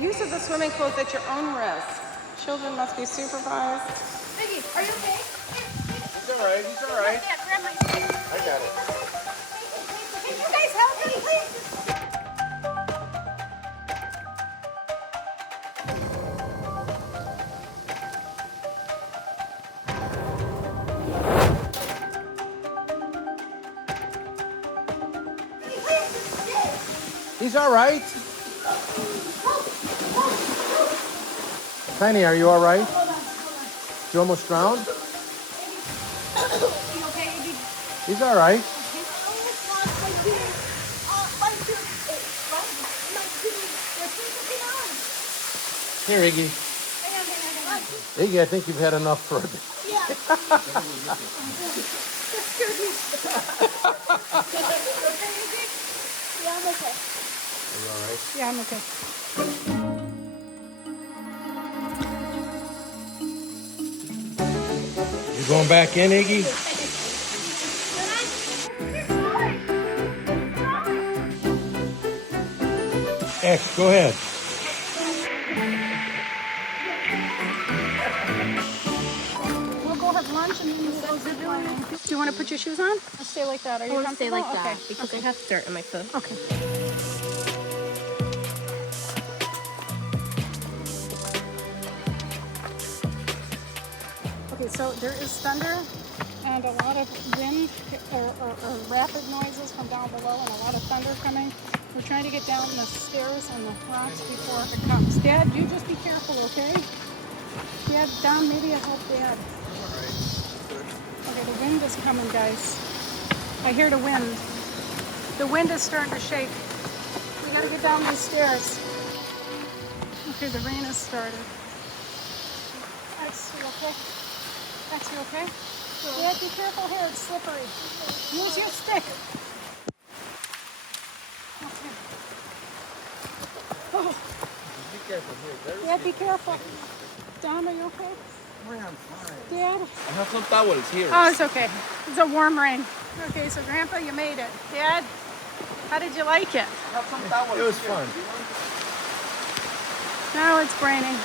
use of the swimming pool is at your own risk. Children must be supervised. Iggy, are you okay? He's all right. He's all right. Yeah, grab my stick. I got it. Can you guys help me, please? He's all right. Penny, are you all right? You almost drowned? You okay, Iggy? He's all right. Here, Iggy. Iggy, I think you've had enough for a bit. Yeah. Yeah, I'm okay. Are you all right? Yeah, I'm okay. You going back in, Iggy? X, go ahead. We'll go have lunch and then we'll go ziplining. Do you want to put your shoes on? Or stay like that? Are you comfortable? Stay like that Okay. because I have dirt in my foot. Okay. Okay, so there is thunder and a lot of wind or rapid noises from down below and a lot of thunder coming. We're trying to get down the stairs and the rocks before it comes. Dad, you just be careful, okay? Dad, down, maybe I help Dad. Okay, the wind is coming, guys. I hear the wind. The wind is starting to shake. We gotta get down these stairs. Okay, the rain has started. X, you okay? X, you okay? Yeah, be careful here, it's slippery. Use your stick. Okay. Oh. Be careful here. Yeah, be careful. Don, are you okay? I'm fine. Dad? I have some towels here. Oh, it's okay. It's a warm rain. Okay, so Grandpa, you made it. Dad, how did you like it? I have some towels. It was fun. Now it's raining.